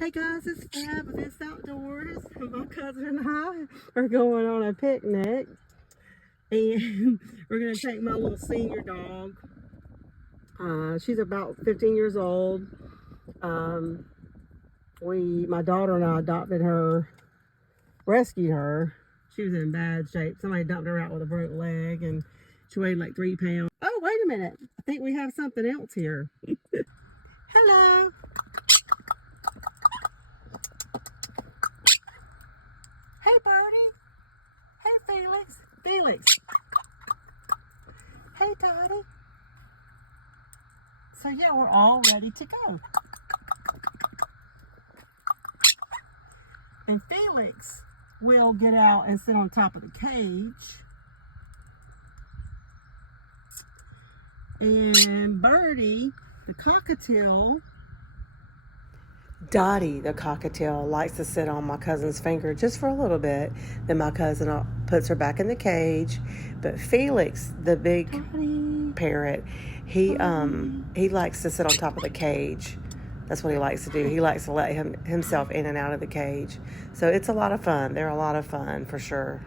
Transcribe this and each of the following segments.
Hey guys, it's Fab with This Outdoors. My cousin and I are going on a picnic, and we're going to take my little senior dog. She's about 15 years old. My daughter and I adopted her, rescued her. She was in bad shape. Somebody dumped her out with a broke leg, and she weighed like 3 pounds. Oh, wait a minute. I think we have something else here. Hello. Hey, Birdie. Hey, Felix. Felix. Hey, Dottie. So, yeah, we're all ready to go. And Felix will get out and sit on top of the cage. And Birdie, the cockatiel, Dottie, the cockatiel, likes to sit on my cousin's finger just for a little bit. Then my cousin puts her back in the cage. But Felix, the big parrot, he likes to sit on top of the cage. That's what he likes to do. He likes to let himself in and out of the cage. So it's a lot of fun. They're a lot of fun for sure.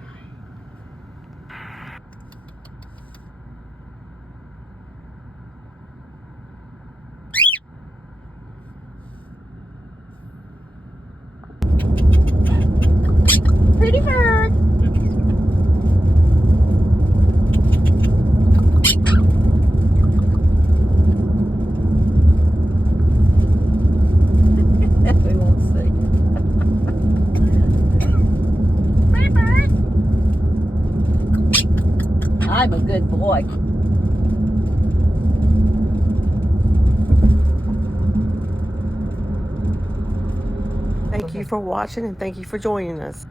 Pretty bird. We won't see. Pretty bird. I'm a good boy. Thank you for watching and thank you for joining us.